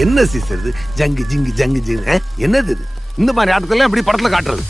என்ன சீசர் இது? ஜங்கு ஜிங்கு ஜங்கு ஜிங்கு என்னது இது? இந்த மாதிரி ஆட்டத்தெல்லாம் எப்படி படத்துல காட்டுறது?